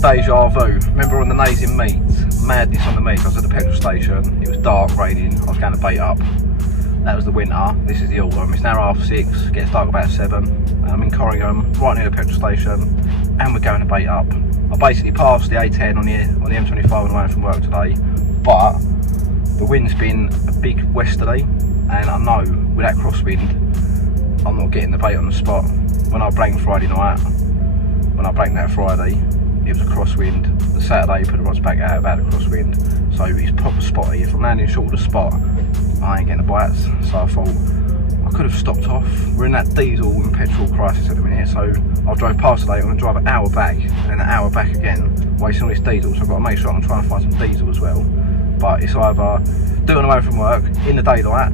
Deja vu. Remember on the Nazing meets, madness on the meets, I was at the petrol station, it was dark, raining, I was going to bait up. That was the winter, this is the autumn, it's now 6:30, gets dark about 7, and I'm in Corringham, right near the petrol station, and we're going to bait up. I basically passed the A10 on the M25 on the way from work today, but the wind's been a big westerly, and I know with that crosswind, I'm not getting the bait on the spot. When I blanked Friday night, when I blanked that Friday, it was a crosswind. The Saturday, put the rods back out about a crosswind, so it's proper spotty. If I'm landing short of the spot, I ain't getting the bites. So I thought I could have stopped off. We're in that diesel and petrol crisis at the minute, so I drove past today. I'm going to drive an hour back and then an hour back again, wasting all this diesel. So I've got to make sure I'm trying to find some diesel as well. But it's either do it on the way from work in the daylight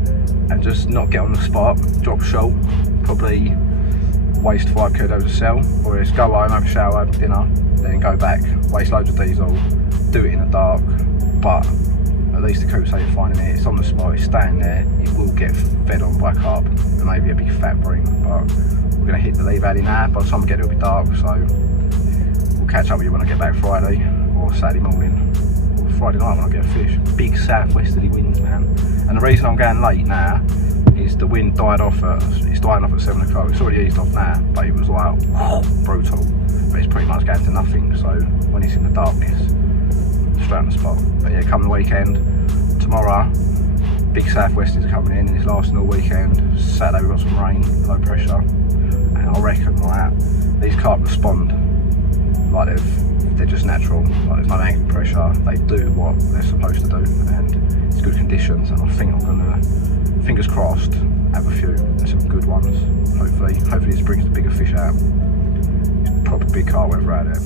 and just not get on the spot, drop short, probably waste 5 kilos of sell, or just go home, have a shower, have dinner, then go back, waste loads of diesel, do it in the dark. But at least the coop say you're finding it, it's on the spot, it's staying there, it will get fed on by carp and maybe a big fat bream. But we're going to hit the leave alley now. By the time we get it, it'll be dark, so we'll catch up with you when I get back Friday or Saturday morning or Friday night when I get a fish. Big southwesterly winds, man. And the reason I'm going late now is the wind died off it's dying off at 7 o'clock. It's already eased off now, but it was like brutal. But it's pretty much going to nothing, so when it's in the darkness, straight on the spot. But yeah, come the weekend, tomorrow, big southwesters coming in, and it's lasting all weekend. Saturday we've got some rain, low pressure, and I reckon these carp respond like they're just natural, like there's no angle pressure, they do what they're supposed to do, and it's good conditions, and I think I'm gonna, fingers crossed, have a few, some good ones, hopefully this brings the bigger fish out. It's proper big carp weather out there.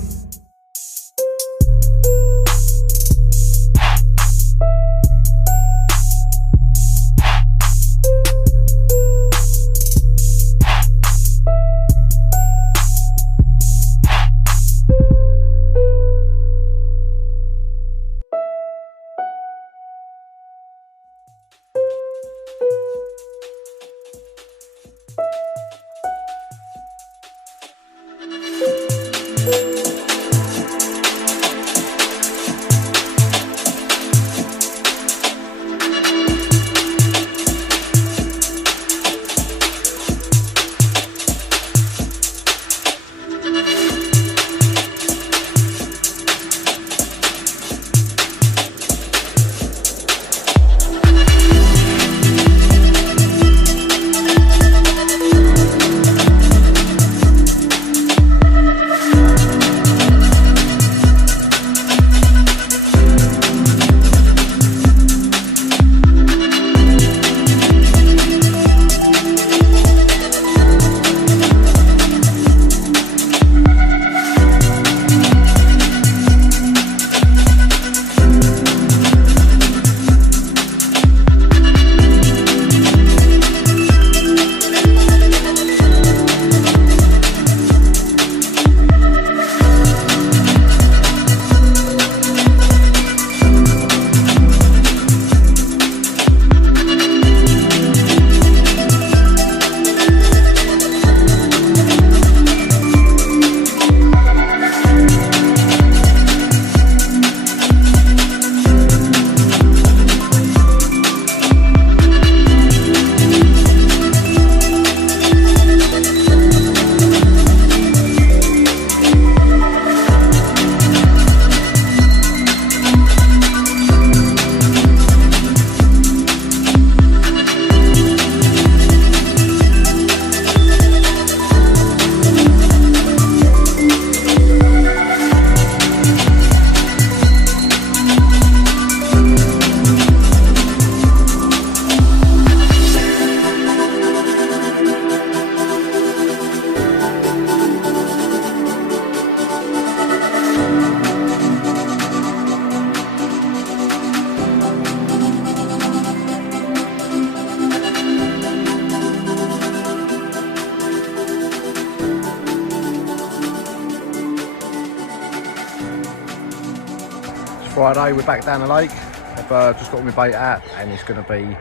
Friday, we're back down the lake. I've just got my bait out and it's going to be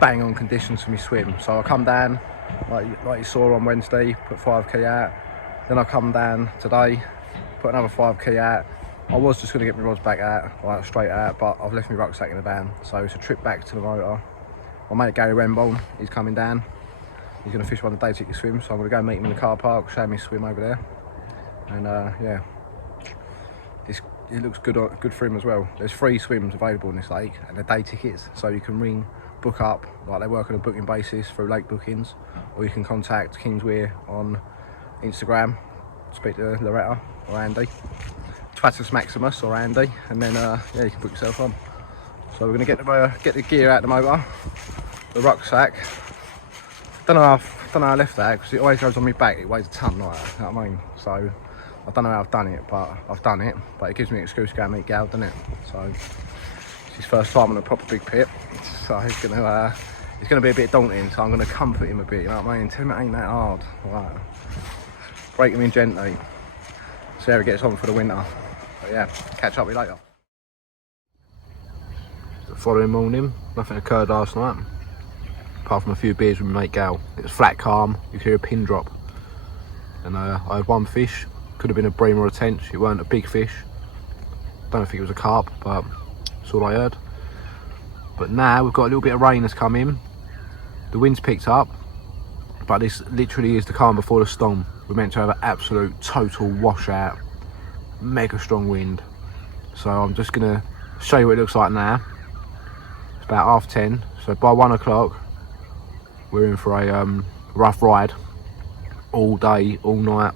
bang on conditions for me swim. So I'll come down like you saw on Wednesday, put 5 key out. Then I'll come down today, put another 5 key out. I was just going to get my rods back out, like straight out, but I've left my rucksack in the van, so it's a trip back to the motor. My mate Gary Renbourne, he's coming down. He's going to fish one of the day ticket swims, so I'm going to go meet him in the car park, show him his swim over there. And yeah, it looks good for him as well. There's 3 swims available in this lake, and they're day tickets, so you can ring, book up, like they work on a booking basis through lake bookings, or you can contact Kingsweir on Instagram, speak to Loretta or Andy, Twatus Maximus or Andy, and then yeah, you can book yourself on. So we're going to get the gear out the motor, the rucksack. Don't know how I left that, because it always goes on my back. It weighs a ton, like that, you know what I mean? So I don't know how I've done it, but I've done it. But it gives me an excuse to go and meet Gal, doesn't it? So it's his first time on a proper big pit, so it's gonna be a bit daunting. So I'm gonna comfort him a bit, you know what I mean? Tell him it ain't that hard. Right. Break him in gently. See how he gets on for the winter. But yeah, catch up with you later. The following morning, nothing occurred last night, apart from a few beers with my mate Gal. It was flat calm, you could hear a pin drop. And I had 1 fish, could have been a bream or a tench, it weren't a big fish. Don't think it was a carp, but that's all I heard. But now we've got a little bit of rain that's come in. The wind's picked up, but this literally is the calm before the storm. We're meant to have an absolute total washout, mega strong wind. So I'm just gonna show you what it looks like now. It's about 10:30, so by 1 o'clock we're in for a rough ride, all day, all night,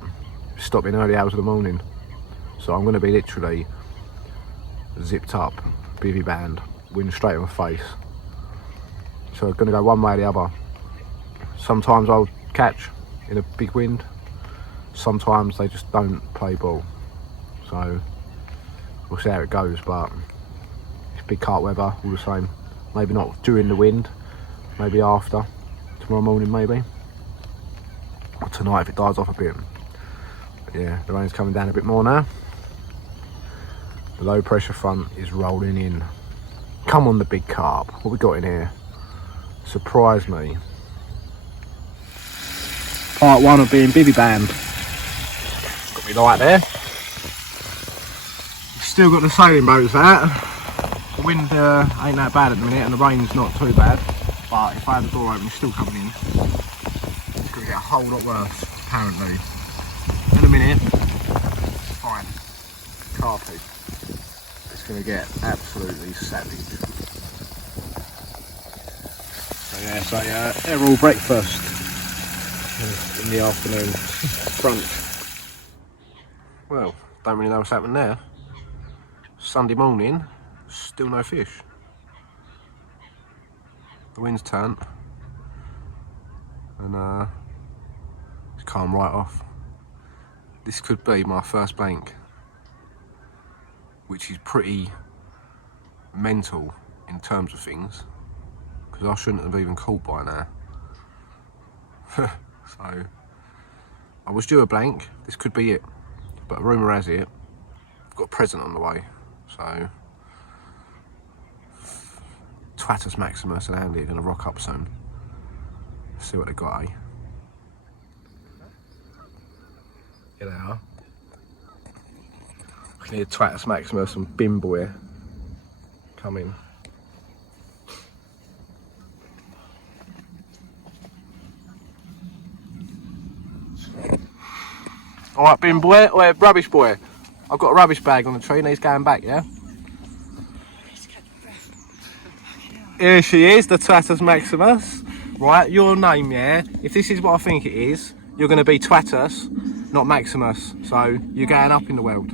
stopping early hours of the morning. So I'm going to be literally zipped up, bivvy band, wind straight in my face. So I'm going to go one way or the other. Sometimes I'll catch in a big wind, sometimes they just don't play ball. So we'll see how it goes, but it's big carp weather all the same. Maybe not during the wind, maybe after, tomorrow morning maybe. Or tonight if it dies off a bit. But yeah, the rain's coming down a bit more now. The low pressure front is rolling in. Come on the big carp, what we got in here? Surprise me. Part 1 of being bivvy band. Got me light there. Still got the sailing boats out. The wind ain't that bad at the minute and the rain's not too bad. But if I had the door open, it's still coming in. It's going to get a whole lot worse, apparently. In a minute, fine. Carpy. It's going to get absolutely savage. So yeah, so Errol breakfast in the afternoon. Brunch. Well, don't really know what's happened there. Sunday morning, still no fish. The wind's turned and it's calm right off. This could be my first blank, which is pretty mental in terms of things, because I shouldn't have even caught by now. So I was due a blank, this could be it, but rumour has it I've got a present on the way. So Twatus Maximus and Andy are going to rock up soon. See what they got, eh? Here they are. I can hear Twatus Maximus and Bimboy coming. Alright, Bimboy, or Rubbish Boy. I've got a rubbish bag on the tree and he's going back, yeah? Here she is, the Twatus Maximus. Right, your name, yeah? If this is what I think it is, you're going to be Twatus, not Maximus. So you're going up in the world.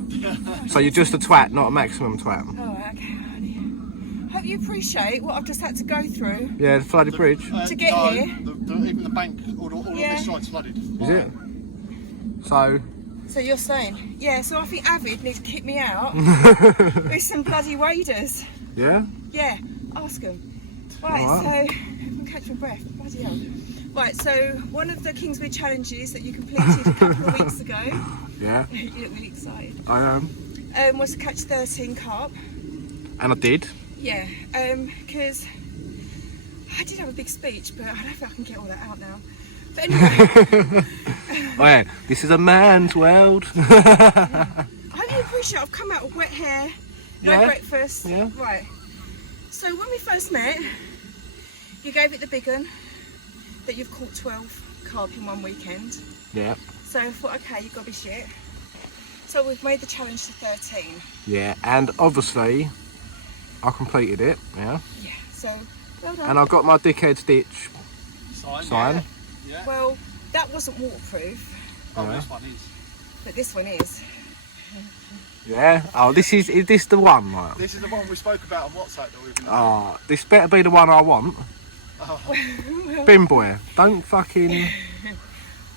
So you're just a twat, not a maximum twat. Oh, okay, honey. Hope you appreciate what I've just had to go through. Yeah, the flooded bridge. To get here. Even the bank, all of this side's flooded. Is it? So you're saying, yeah, so I think Avid needs to kick me out with some bloody waders. Yeah? Yeah, ask them. Right, so I'm catching breath. Bloody hell. Right, so one of the Kingsweir challenges that you completed a couple of weeks ago. Yeah. You look really excited. I am. Was to catch 13 carp. And I did. Yeah, because I did have a big speech, but I don't think I can get all that out now. But anyway. Oh yeah, this is a man's world. Yeah. appreciate I've come out with wet hair, no Yeah. breakfast. Yeah. Right. So when we first met, you gave it the big one that you've caught 12 carp in one weekend. Yeah. So I thought, okay, you've got to be shit. So we've made the challenge to 13. Yeah, and obviously I completed it, yeah. Yeah, so well done. And I got my dickhead stitch sign. Yeah. Well, that wasn't waterproof, Oh, Yeah. this one is. but this one is. Yeah. Oh, is this the one, right? This is the one we spoke about on WhatsApp that we've been Oh, this better be the one I want. Oh, Bin boy, don't fucking...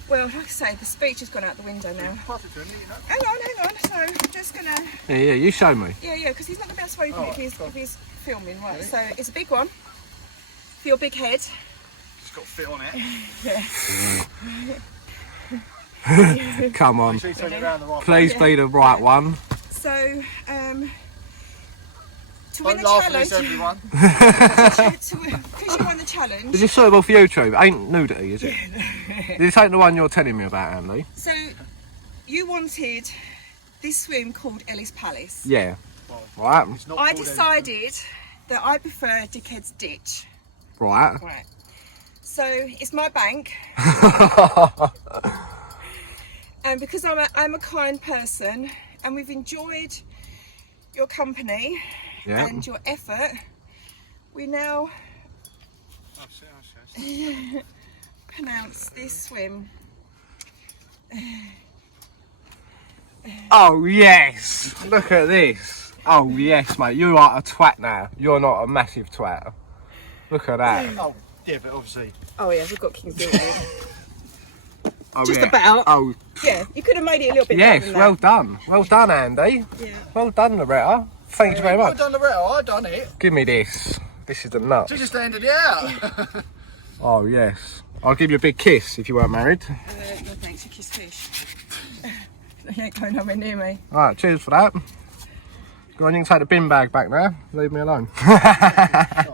Well, like I say, the speech has gone out the window now. perfect, isn't it, you know? Hang on. So I'm just gonna. Yeah, you show me. Yeah, because he's not gonna be able to open it Alright, if he's filming, right? Okay. So it's a big one for your big head. Just got to fit on it. Come on. Make sure you turn it around the right Please be the right one. So to win Don't the laugh at this, challenge, everyone. because you won the challenge. Is this suitable for YouTube? Ain't nudity, is it? This ain't the one you're telling me about, Andy. So you wanted this swim called Ellis Palace. Yeah. Well, Right. it's not I called decided that I prefer Dickhead's Ditch. Right. Right. So it's my bank, and because I'm a kind person, and we've enjoyed your company Yeah. and your effort, we now Oh, shit. pronounce this swim. Oh yes! Look at this. Oh yes, mate. You are a twat now. You're not a massive twat. Look at that. Oh, yeah, but obviously. Oh yeah, we've got King's Guilty. Oh, Just yeah. about. Oh Yeah, you could have made it a little bit yes. better than Well that. done. Well done, Andy. Yeah. Well done, Loretta. Thank you very Well much. done, Loretta. I done it. Give me this. This is the nut. She just handed it out. Oh yes. I'll give you a big kiss if you weren't married. No thanks, you kiss fish. They ain't going nowhere near me. Alright, cheers for that. Go on, you can take the bin bag back now. Leave me alone. Hang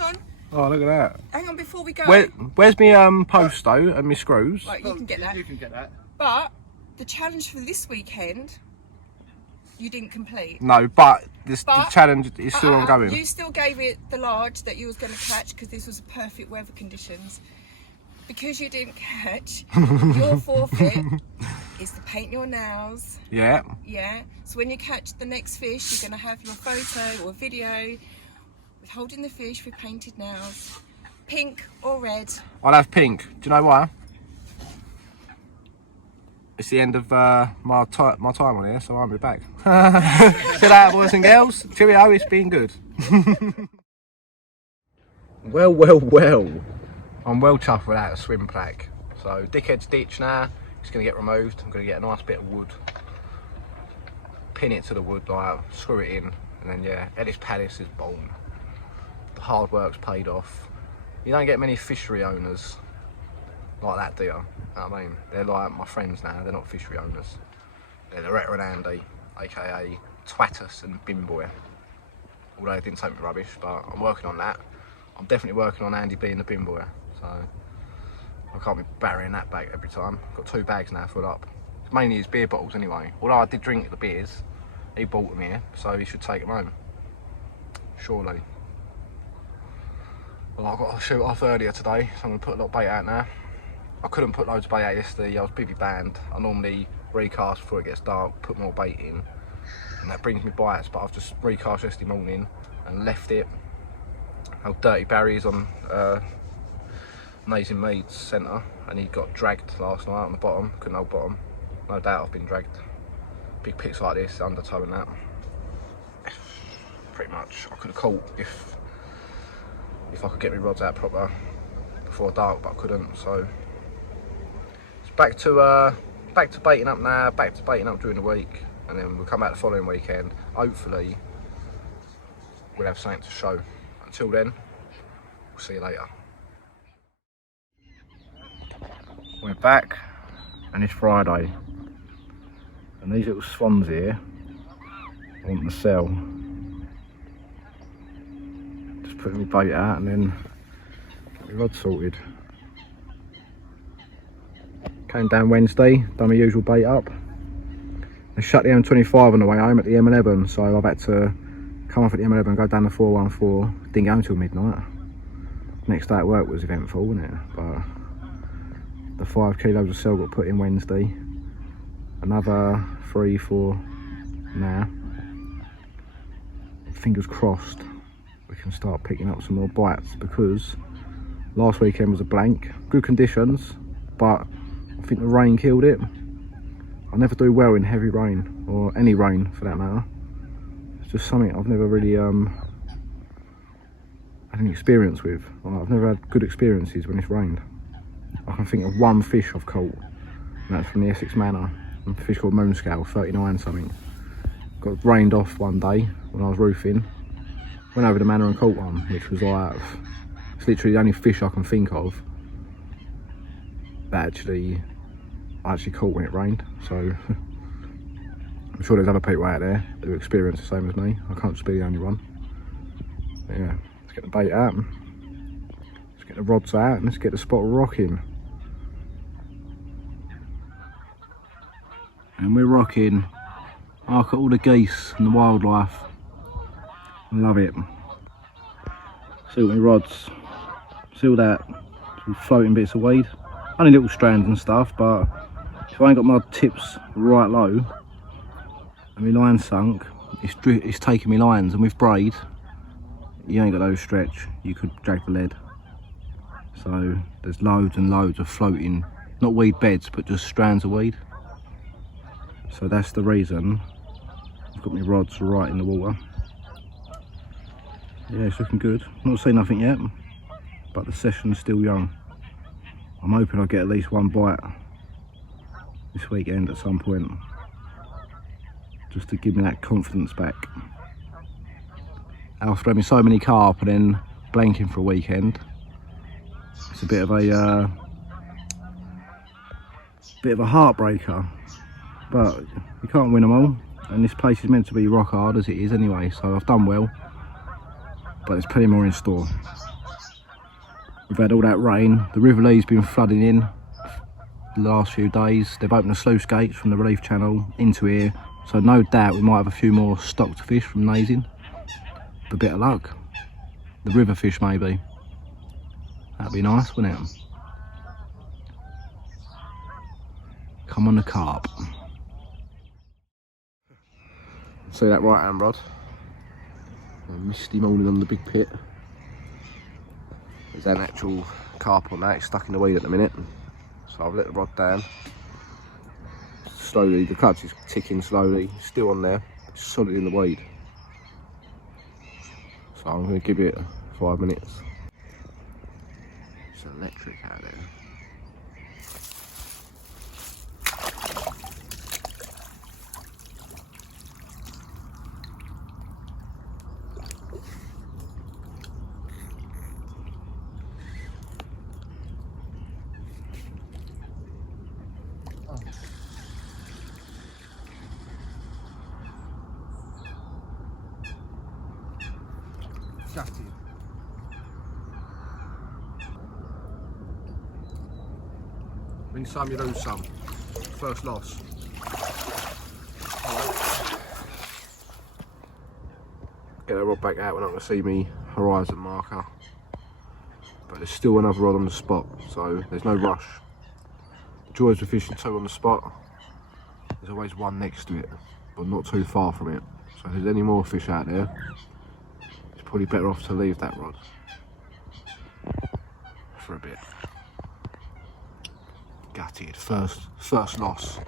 on. Oh, look at that. Hang on before we go. Where's me post though and me screws? Right, you can get that. You can get that. But the challenge for this weekend, you didn't complete. No, but the But- challenge is still ongoing. You still gave it the large that you was going to catch because this was perfect weather conditions. Because you didn't catch, your forfeit is to paint your nails. Yeah. Yeah. So when you catch the next fish, you're going to have your photo or video with holding the fish with painted nails, pink or red. I'll have pink. Do you know why? It's the end of my time on here, so I'll be back. See you later, boys and girls. Cheerio, it's been good. Well. I'm well chuffed with that swim plaque. So, Dickhead's Ditch now. It's going to get removed. I'm going to get a nice bit of wood. Pin it to the wood, like, screw it in. And then, yeah, Ellis Palace is born. The hard work's paid off. You don't get many fishery owners like that, do you? Know what I mean? They're like my friends now, they're not fishery owners. They're Loretta and Andy, aka Twattus and Bin Boy. Although they didn't take me rubbish, but I'm working on that. I'm definitely working on Andy being the Bin Boy, so I can't be burying that bag every time. I've got 2 bags now full up. It's mainly his beer bottles anyway. Although I did drink the beers, he bought them here, so he should take them home. Surely. Well, I've got to shoot off earlier today, so I'm going to put a lot of bait out now. I couldn't put loads of bait out yesterday, I was busy banned. I normally recast before it gets dark, put more bait in, and that brings me bites, but I've just recast yesterday morning and left it. How Dirty Barry's on Amazing Meats Centre, and he got dragged last night on the bottom, couldn't hold bottom. No doubt I've been dragged. Big picks like this, undertow and that. Pretty much, I could have caught if I could get my rods out proper before dark, but I couldn't, so it's back to baiting up now, back to baiting up during the week, and then we'll come back the following weekend. Hopefully we'll have something to show. Until then, we'll see you later. We're back and it's Friday, and these little swans here I want to sell. Just putting my bait out and then get my rod sorted. Came down Wednesday, done my usual bait up. They shut the M25 on the way home at the M11, so I've had to come off at the M11 and go down the 414. Didn't go until midnight. Next day at work was eventful, wasn't it? But the 5 kilos of cell got put in Wednesday. Another 3, 4 now. Fingers crossed we can start picking up some more bites, because last weekend was a blank. Good conditions, but I think the rain killed it. I never do well in heavy rain, or any rain for that matter. It's just something I've never really had any experience with. I've never had good experiences when it's rained. I can think of one fish I've caught, and that's from the Essex Manor. A fish called Moonscale, 39 something. Got rained off one day when I was roofing. Went over the manor and caught one, which was like, it's literally the only fish I can think of that I actually caught when it rained. So I'm sure there's other people out there who experience the same as me. I can't just be the only one. But yeah, let's get the bait out, let's get the rods out, and let's get the spot rocking. And we're rocking. Oh, look at all the geese and the wildlife. I love it. See all my rods. See all that? Some floating bits of weed. Only little strands and stuff, but if I ain't got my tips right low and my line sunk, it's taking me lines, and with braid, you ain't got those stretch. You could drag the lead. So there's loads and loads of floating, not weed beds, but just strands of weed. So that's the reason I've got my rods right in the water. Yeah, it's looking good. Not seen nothing yet, but the session's still young. I'm hoping I'll get at least one bite this weekend at some point, just to give me that confidence back. After having so many carp and then blanking for a weekend, it's a bit of a heartbreaker. But you can't win them all, and this place is meant to be rock hard as it is anyway, so I've done well, but there's plenty more in store. We've had all that rain, the River Lee's been flooding in the last few days. They've opened the sluice gates from the relief channel into here, so no doubt we might have a few more stocked fish from nazing. With a bit of luck, the river fish maybe. That'd be nice, wouldn't it? Come on the carp. See that right hand rod? A misty morning on the big pit. There's an actual carp on that, it's stuck in the weed at the minute. So I've let the rod down. Slowly, the clutch is ticking slowly, it's still on there, it's solid in the weed. So I'm going to give it 5 minutes. It's electric out there. Gutted. Win some, you lose some. First loss. Get that rod back out when I can see me horizon marker. But there's still another rod on the spot, so there's no rush. The joys of fishing two on the spot, there's always one next to it, but not too far from it. So if there's any more fish out there, it's probably better off to leave that rod for a bit. Gutted, first loss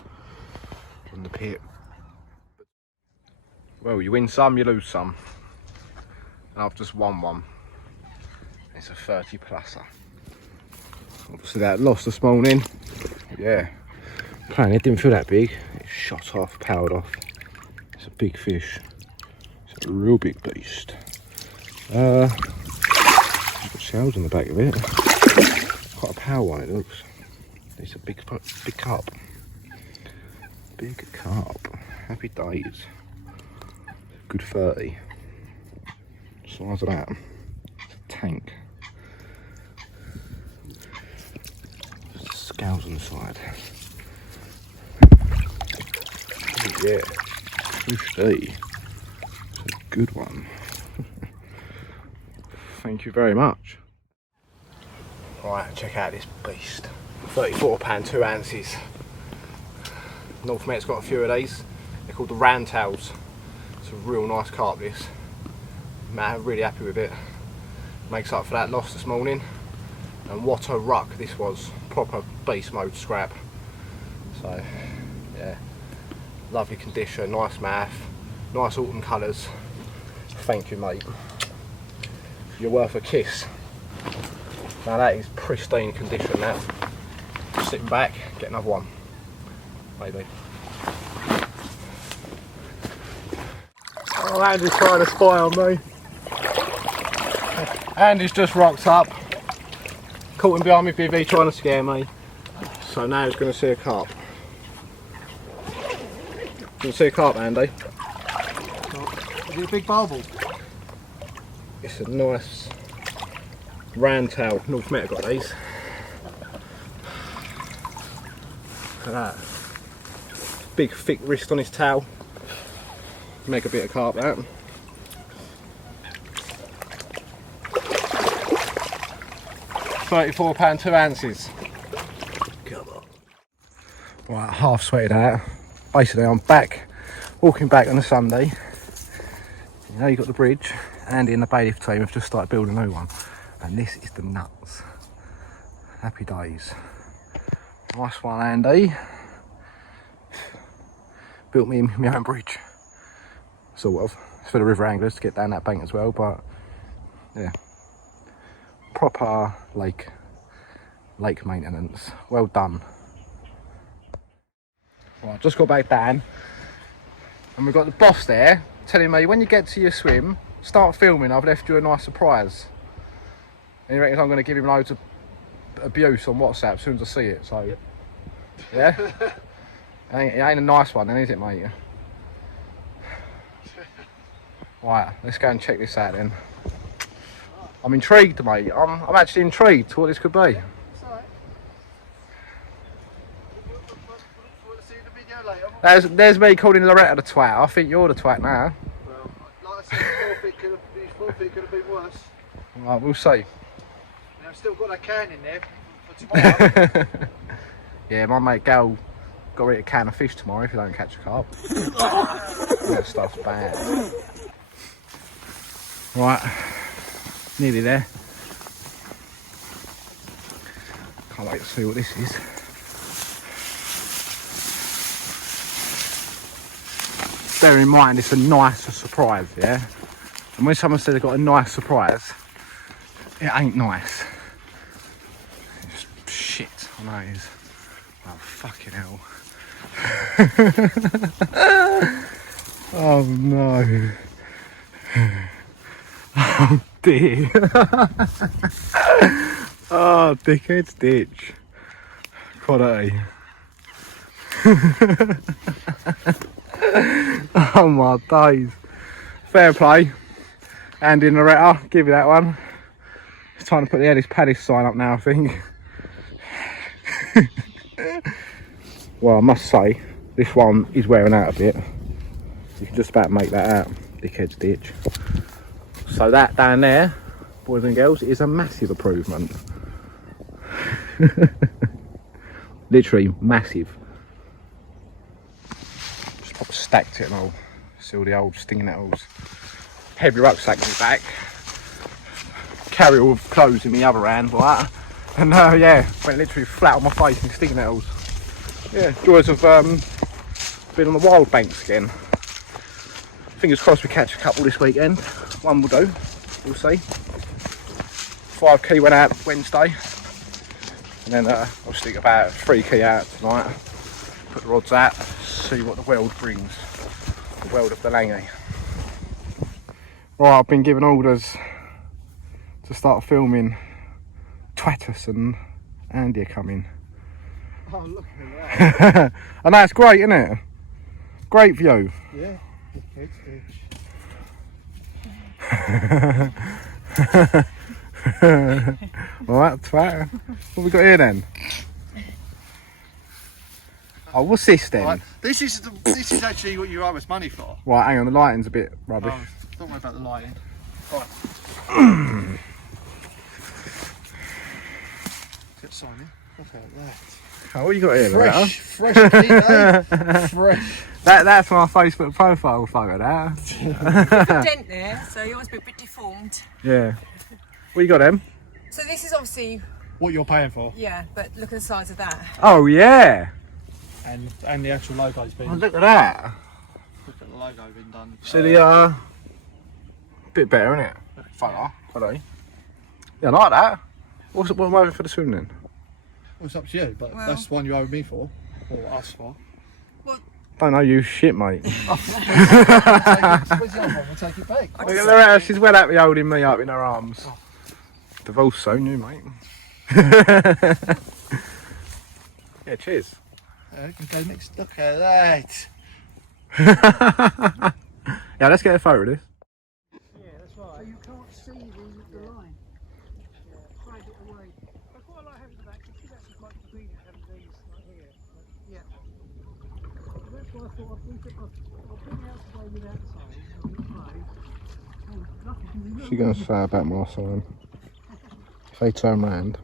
on the pit. Well, you win some, you lose some. And I've just won one. It's a 30 pluser. Obviously that lost this morning. Yeah, plan it didn't feel that big. It shot off, powered off. It's a big fish. It's a real big beast. Got shells on the back of it. Quite a power one it looks. It's a big carp. Big carp. Happy days. Good 30. Size of that. It's a tank. Just scales on the side. yeah. Fish D. It's a good one. Thank you very much. Right, check out this beast. £34, 2 ounces. North Met's got a few of these. They're called the Rantails. It's a real nice carp, this. Man, really happy with it. Makes up for that loss this morning. And what a ruck this was. Proper beast mode scrap. So, yeah. Lovely condition, nice mouth, nice autumn colours. Thank you, mate. You're worth a kiss. Now that is pristine condition now. Sitting back, get another one. Maybe. Oh, Andy's trying to spy on me. Andy's just rocked up. Caught him behind me BV trying to scare me. So now he's going to see a carp. You can see a carp, Andy. Is it a big barbel? It's a nice Rantail. North Met got these. Look at that. Big thick wrist on his tail. Make a bit of carp that. £34, 2 ounces. Come on. Right, half sweated out. Basically I'm back, walking back on a Sunday. You know, you've got the bridge. Andy and the bailiff team have just started building a new one. And this is the nuts. Happy days. Nice one, Andy. Built me my own bridge. Sort of. It's for the river anglers to get down that bank as well, but yeah. Proper lake maintenance. Well done. Right, just got back down. And we've got the boss there telling me when you get to your swim, start filming, I've left you a nice surprise. And he reckons I'm going to give him loads of abuse on WhatsApp as soon as I see it, so... Yeah? It ain't a nice one then, is it, mate? Right, let's go and check this out then. I'm intrigued, mate. I'm actually intrigued what this could be. It's alright. We'll see the video later. There's me calling Loretta the twat. I think you're the twat now. Well, like I said, his forfeit could have been worse. Right, we'll see. And I've still got that can in there for tomorrow. Yeah, my mate Gal got to eat a can of fish tomorrow if you don't catch a carp. That stuff's bad. Right, nearly there. Can't wait to see what this is. Bear in mind it's a nice surprise, yeah? And when someone says they've got a nice surprise, it ain't nice. It's shit, I know it is. Oh, fucking hell. Oh no. Oh dear. Oh, dickhead's ditch. Quality. Oh my days. Fair play. Andy and Loretta, give you that one. It's time to put the Ellis Diary sign up now, I think. Well, I must say, this one is wearing out a bit. You can just about make that out, dickhead's ditch. So that down there, boys and girls, is a massive improvement. Literally massive. Just proper stacked it and all. See all the old stinging nettles. Heavy rucksack in the back. Carry all of clothes in my other hand, like that. And yeah, went literally flat on my face in stinging nettles. Yeah, joys of being on the wild banks again. Fingers crossed we catch a couple this weekend. One will do, we'll see. 5 key went out Wednesday. And then I'll stick about 3 key out tonight. Put the rods out, see what the world brings. The world of the Langley. Right, I've been given orders to start filming. Twatus and Andy are coming. Oh, look at that. And that's great, isn't it? Great view. Yeah, dickhead's ditch. Alright, twat. What have we got here then? Oh, what's this then? Right, this is actually what you owe us money for. Right, hang on, the lighting's a bit rubbish. Oh, don't worry about the lighting. Right. Get signing. Look at that. Oh, what you got here, Loretta? Fresh clean, eh? Fresh. That's my Facebook profile photo, that. Dent there, so yours be a bit deformed. Yeah. What you got, them? So this is obviously, What you're paying for, yeah, but look at the size of that. Oh, yeah. and the actual logo's been. Oh, look at that. Look at the logo being done. See the, bit better, isn't it? Fella. Hello. Yeah, I like that. What am I having for the swim then? Well, it's up to you, but Well- that's the one you owe me for, or us for. Don't know you shit, mate. Where's the other one? We'll take it back. Look at Loretta, she's well happy holding me up in her arms. Divorce soon, you mate. Yeah, cheers. Yeah, we can go next. Look at that. Yeah, let's get a photo of this. Yeah, that's right. So you can't see the line. Yeah, fade it away. I quite like having that because that's as much convenient having these like here. Yeah. That's why I thought I'll bring it out today without size. What's she going to say about my sign? If they turn round.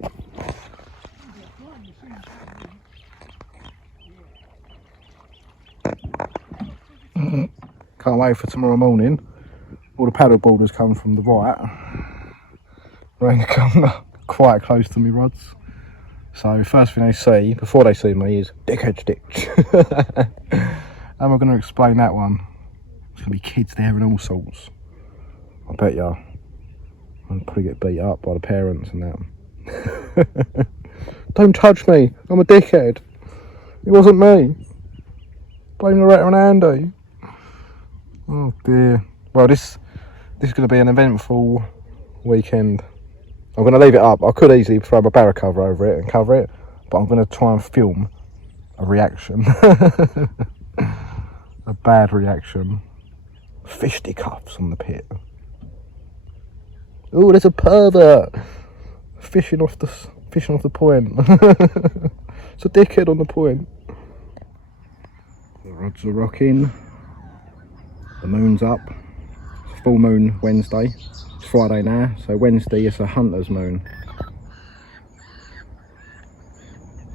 Can't wait for tomorrow morning. All the paddle boarders come from the right. They're going to come quite close to me rods. So first thing they see, before they see me, is dickhead stitch. And we're going to explain that one. There's going to be kids there and all sorts. I bet ya. I'll probably get beat up by the parents and that. Don't touch me, I'm a dickhead. It wasn't me. Blame Loretta and Andy. Oh dear. Well, this is going to be an eventful weekend. I'm going to leave it up. I could easily throw my barra cover over it and cover it, but I'm going to try and film a reaction. A bad reaction. Fisticuffs on the pit. Oh, there's a pervert fishing off the point. It's a dickhead on the point. The rods are rocking. The moon's up. It's full moon Wednesday. It's Friday now, so Wednesday is a hunter's moon.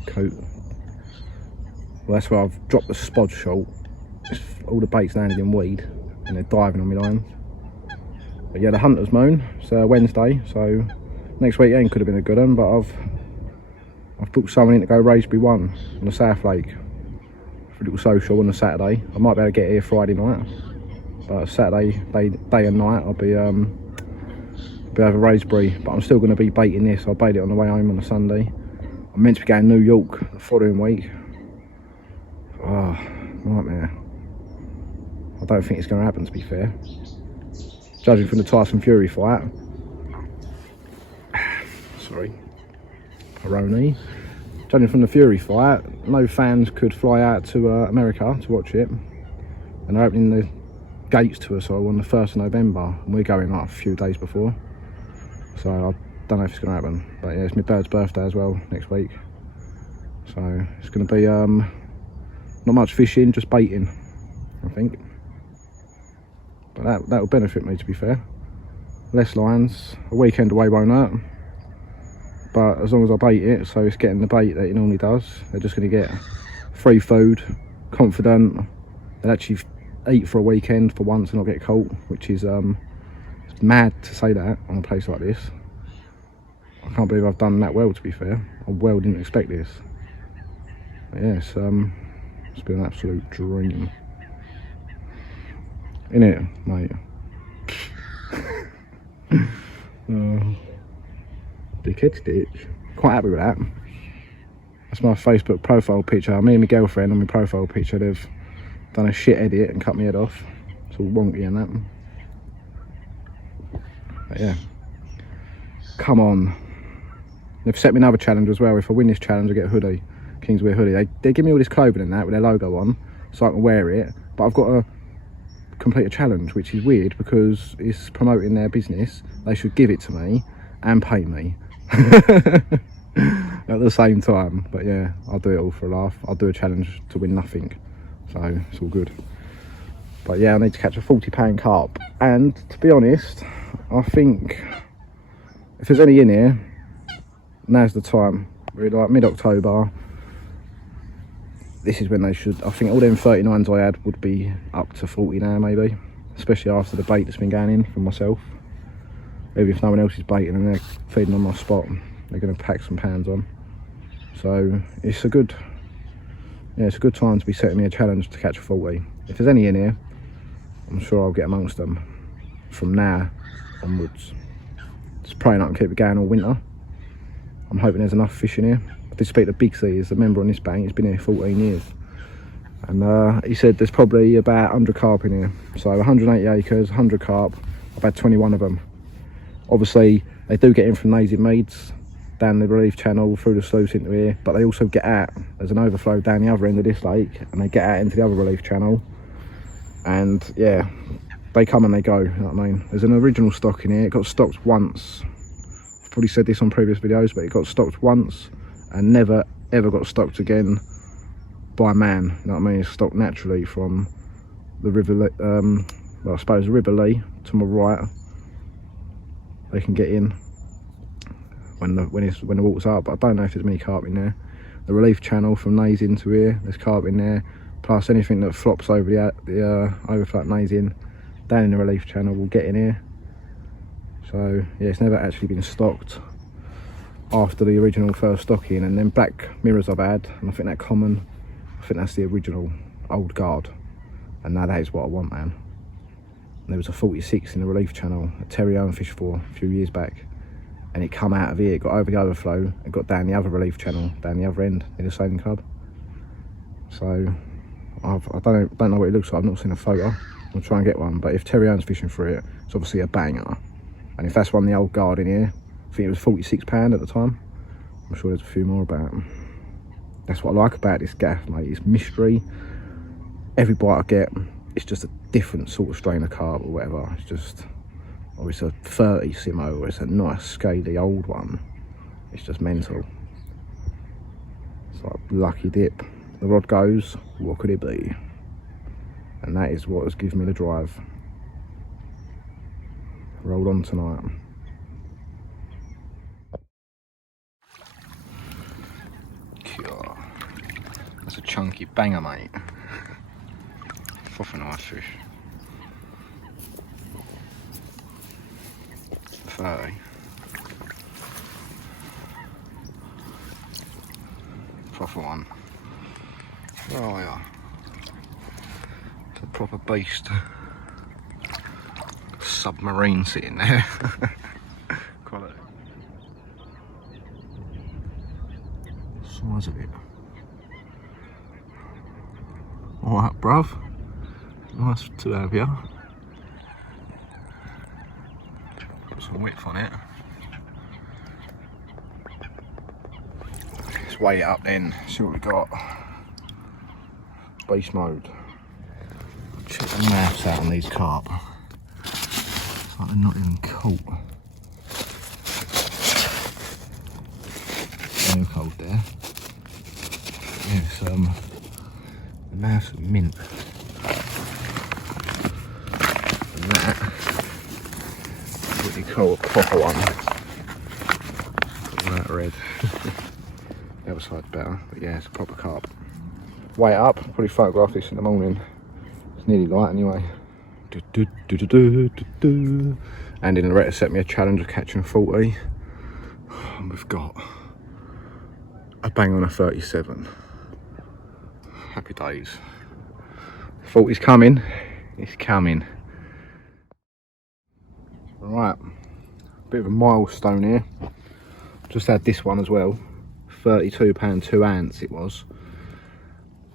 Coat. Well, that's where I've dropped the spod short. All the bait's landed in weed and they're diving on my lines. But yeah, the hunter's moon. It's Wednesday, so next weekend could have been a good one, but I've booked someone in to go Raisby 1 on the South Lake for a little social on a Saturday. I might be able to get here Friday night, but Saturday day and night I'll be over Raisby. But I'm still going to be baiting this. I'll bait it on the way home on a Sunday. I'm meant to be going to New York the following week. Oh, nightmare. I don't think it's going to happen, to be fair. Judging from the Tyson Fury fight. Sorry. Peroni. Judging from the Fury fight, no fans could fly out to America to watch it. And they're opening the gates to us on the 1st of November. And we're going like a few days before. So I don't know if it's going to happen. But yeah, it's my bird's birthday as well next week. So it's going to be not much fishing, just baiting, I think. But that will benefit me, to be fair. Less lines, a weekend away won't hurt. But as long as I bait it, so it's getting the bait that it normally does, they're just going to get free food, confident. They'll actually eat for a weekend for once and not get caught, which is it's mad to say that on a place like this. I can't believe I've done that well, to be fair. I well didn't expect this. But yeah, it's been an absolute dream. Innit, mate? Dickhead stitch. Quite happy with that. That's my Facebook profile picture. Me and my girlfriend on my profile picture, they've done a shit edit and cut my head off. It's all wonky and that. But yeah. Come on. They've set me another challenge as well. If I win this challenge, I get a hoodie. Kingswear hoodie. They give me all this clothing and that with their logo on, so I can wear it. But I've got to complete a challenge, which is weird because it's promoting their business. They should give it to me and pay me. at the same time. But yeah, I'll do it all for a laugh. I'll do a challenge to win nothing, so it's all good. But yeah, I need to catch a 40-pound carp, and to be honest, I think if there's any in here, now's the time. We're like mid-October. This is when they should. I think all them 39s I had would be up to 40 now, maybe, especially after the bait that's been going in from myself. Even if no one else is baiting and they're feeding on my spot, they're going to pack some pounds on. So it's a good, yeah, it's a good time to be setting me a challenge to catch a 40. If there's any in here, I'm sure I'll get amongst them from now onwards. Just praying I can keep it going all winter. I'm hoping there's enough fish in here. I did speak to Big C, he's a member on this bank, he's been here 14 years. And he said there's probably about 100 carp in here. So 180 acres, 100 carp, I've had 21 of them. Obviously, they do get in from Naze Meads, down the relief channel, through the sluice into here, but they also get out. There's an overflow down the other end of this lake, and they get out into the other relief channel. And yeah, they come and they go, you know what I mean? There's an original stock in here, it got stocked once. I've probably said this on previous videos, but it got stocked once and never ever got stocked again by man, you know what I mean? It's stocked naturally from the river, well, I suppose the River Lee to my right. They can get in when the water's up, but I don't know if there's many carp in there. The relief channel from Naze into here, there's carp in there, plus anything that flops over the overflow Naze in down in the relief channel will get in here. So yeah, it's never actually been stocked after the original first stocking. And then black mirrors I've had, and I think that common, I think that's the original old guard, and now that is what I want, man. There was a 46 in the relief channel that Terry Owen fished for a few years back, and it come out of here, it got over the overflow, it got down the other relief channel, down the other end in the sailing club. So I don't know what it looks like, I've not seen a photo. I'll try and get one, but if Terry Owen's fishing for it, it's obviously a banger. And if that's one of the old guard in here, I think it was £46 at the time. I'm sure there's a few more about them. That's what I like about this gaff, mate. It's mystery. Every bite I get, it's just a different sort of strain of carp or whatever. It's just, or it's a 30 Simo, or it's a nice scaly old one. It's just mental. It's like lucky dip. The rod goes, what could it be? And that is what has given me the drive. Rolled on tonight. That's a chunky banger, mate. Proper nice fish. 30. Proper one. Oh yeah. It's a proper beast. Submarine sitting there. Quality. Size of it. Alright, bruv. Nice to have you. Put some width on it. Let's weigh it up then, see what we got. Beast mode. Check the mouths out on these carp. It's like they're not even caught. No cold there. Yes, the mouth's mint. And that, what you call a proper one. That red. The other side's better, but yeah, it's a proper carp. Weigh it up, probably photograph this in the morning. It's nearly light anyway. And in Loretta set me a challenge of catching 40. And we've got a bang on a 37. Happy days. 40's coming, it's coming. Right, bit of a milestone here. Just had this one as well. £32 2 ounce it was.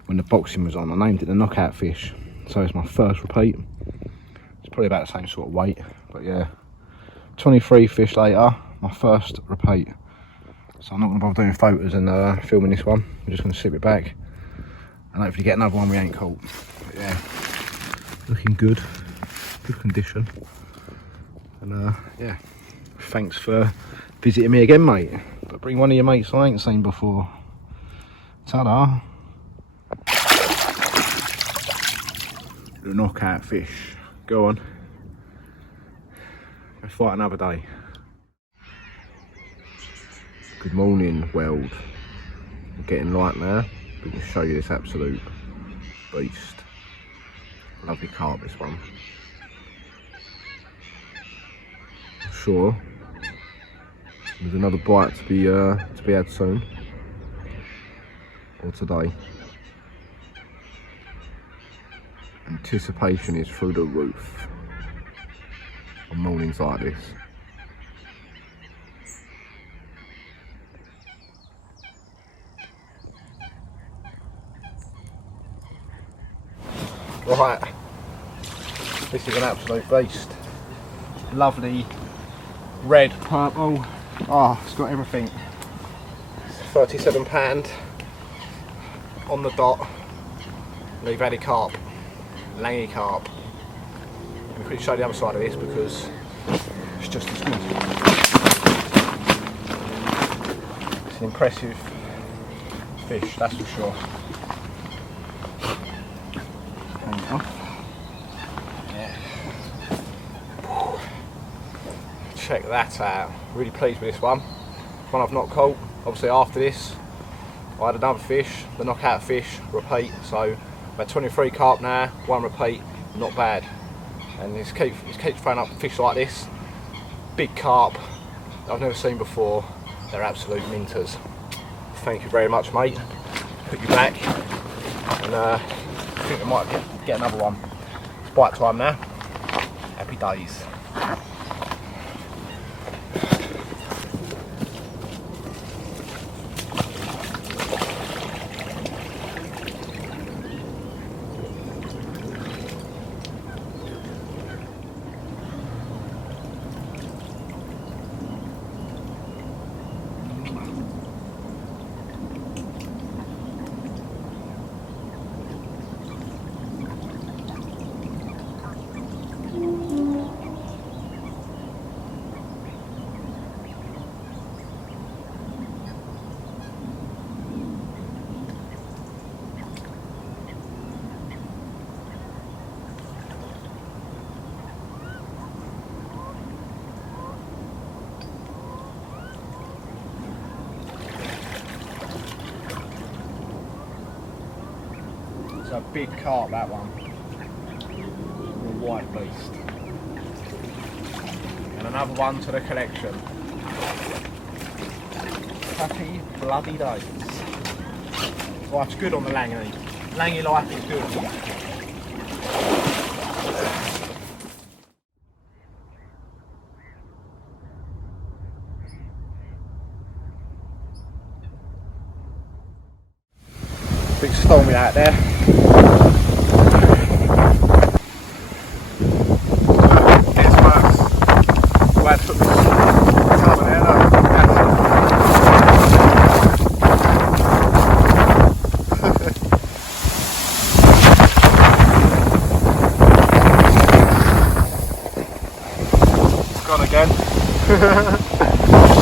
When the boxing was on, I named it the knockout fish. So it's my first repeat. It's probably about the same sort of weight, but yeah. 23 fish later, my first repeat. So I'm not going to bother doing photos and filming this one. I'm just going to sit it back and hopefully get another one we ain't caught. But yeah, looking good, good condition. And yeah, thanks for visiting me again, mate. But So bring one of your mates I ain't seen before. Ta-da. The knockout fish. Go on. Let's fight another day. Good morning, world. I'm getting light now. We can show you this absolute beast. Lovely carp, this one. I'm sure there's another bite to be had soon, or today. Anticipation is through the roof on mornings like this. Right, this is an absolute beast. Lovely red, purple. Oh, it's got everything. £37 on the dot. Leave Addy carp, langy carp. Let me quickly show the other side of this because it's just as good. It's an impressive fish, that's for sure. Yeah. Check that out. Really pleased with this one. One I've not caught. Obviously after this I had another fish, the knockout fish, repeat. So about 23 carp now, one repeat, not bad. And it keeps throwing up fish like this. Big carp I've never seen before. They're absolute minters. Thank you very much, mate. Put you back. And I think we might get another one. It's bite time now. Happy days. It's a big carp, that one. A white beast. And another one to the collection. Happy bloody days. Life's good on the Langy. Langy life is good. Big stormy out there. Guess what? Glad to put this cover there, look. It's gone again.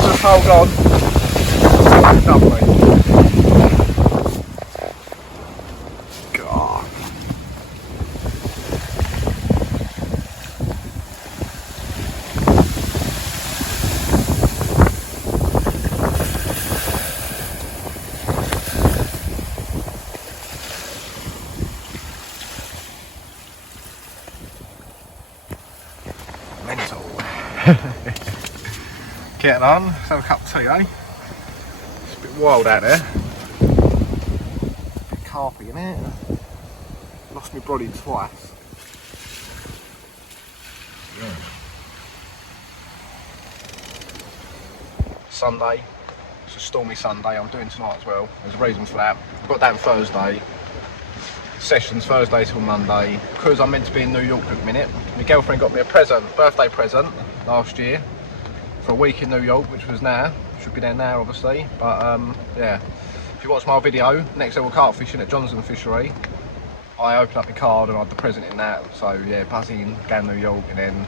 Just hold on. Lovely. Mental. Getting on, let's have a cup of tea, eh? It's a bit wild out there. A bit carpy in it. Lost my body twice. Yeah. Sunday, it's a stormy Sunday. I'm doing tonight as well. There's a reason for that. I've got down Thursday. Sessions Thursday till Monday because I'm meant to be in New York at the minute. My girlfriend got me a present, birthday present last year for a week in New York, which was now. Should be there now obviously, but yeah. If you watch my video, next level carp fishing at Johnson Fishery, I opened up my card and I had the present in that. So yeah, buzzing, going to New York, and then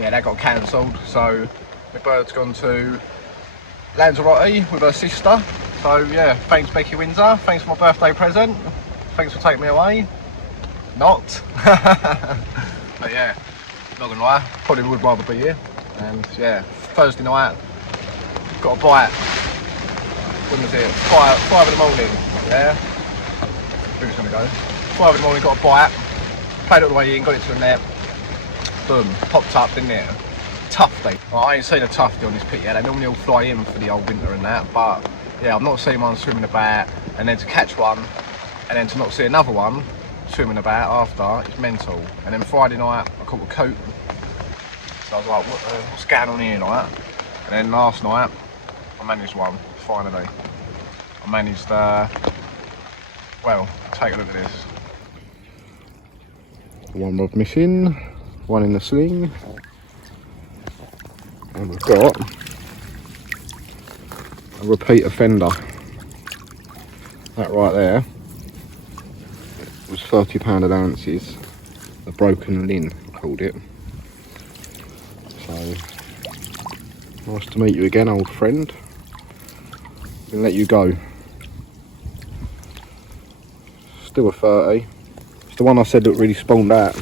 yeah, that got cancelled. So my bird's gone to Lanzarote with her sister. So yeah, thanks Becky Windsor, thanks for my birthday present, thanks for taking me away. Not. But yeah, not gonna lie, probably would rather be here. And yeah, Thursday night, got a bite. When was it? 5 in the morning, yeah? Who's gonna go? 5 in the morning, got a bite, played it all the way in, got it to the net, boom, popped up, didn't it? Tufty. Well, I ain't seen a tufty on this pit yet. They normally all fly in for the old winter and that, but yeah, I've not seen one swimming about, and then to catch one, and then to not see another one swimming about after, it's mental. And then Friday night, I caught a coot, so I was like, what's going on here, like? And then last night, I managed one, finally. I managed, well, take a look at this. One rod missing, one in the sling. And we've got a repeat offender. That right there was £30 an ounces. A broken lin, I called it. So, nice to meet you again, old friend. I'm gonna let you go. Still a 30. It's the one I said looked really spawned out.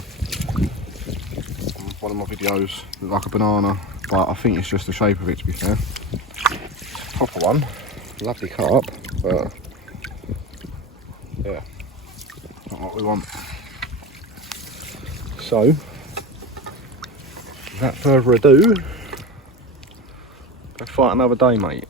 One of my videos looked like a banana. But I think it's just the shape of it, to be fair. It's a proper one, lovely carp, but yeah, not what we want. So, without further ado, go fight another day, mate.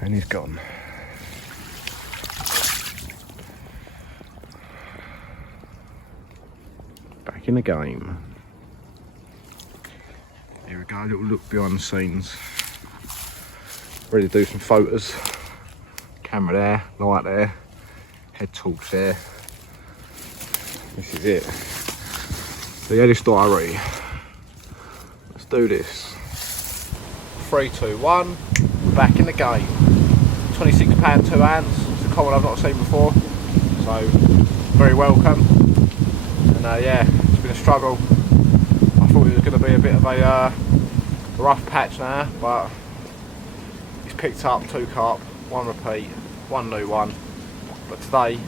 And he's gone. Back in the game. Here we go, a little look behind the scenes. Ready to do some photos. Camera there, light there, head torch there. This is it. The Ellis Diary. Let's do this. 3, 2, 1. Back in the game. £26 2 ounce. It's a common I've not seen before. So, very welcome. And yeah, it's been a struggle. I thought it was going to be a bit of a rough patch now, but it's picked up 2 carp, 1 repeat, 1 new one. But today,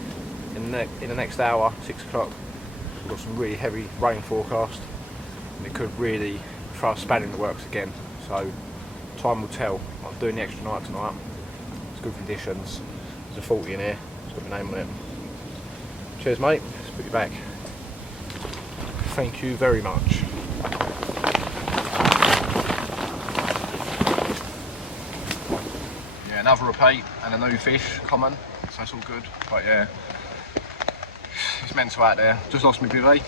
in the next hour, 6 o'clock, we've got some really heavy rain forecast, and it could really throw a spanner in the works again. So time will tell. I'm doing the extra night tonight. It's good conditions. There's a 40 in here. It's got my name on it. Cheers, mate. Let's put you back. Thank you very much. Yeah, another repeat and a new fish, common, so it's all good. But yeah, it's mental out there. Just lost my bivvy,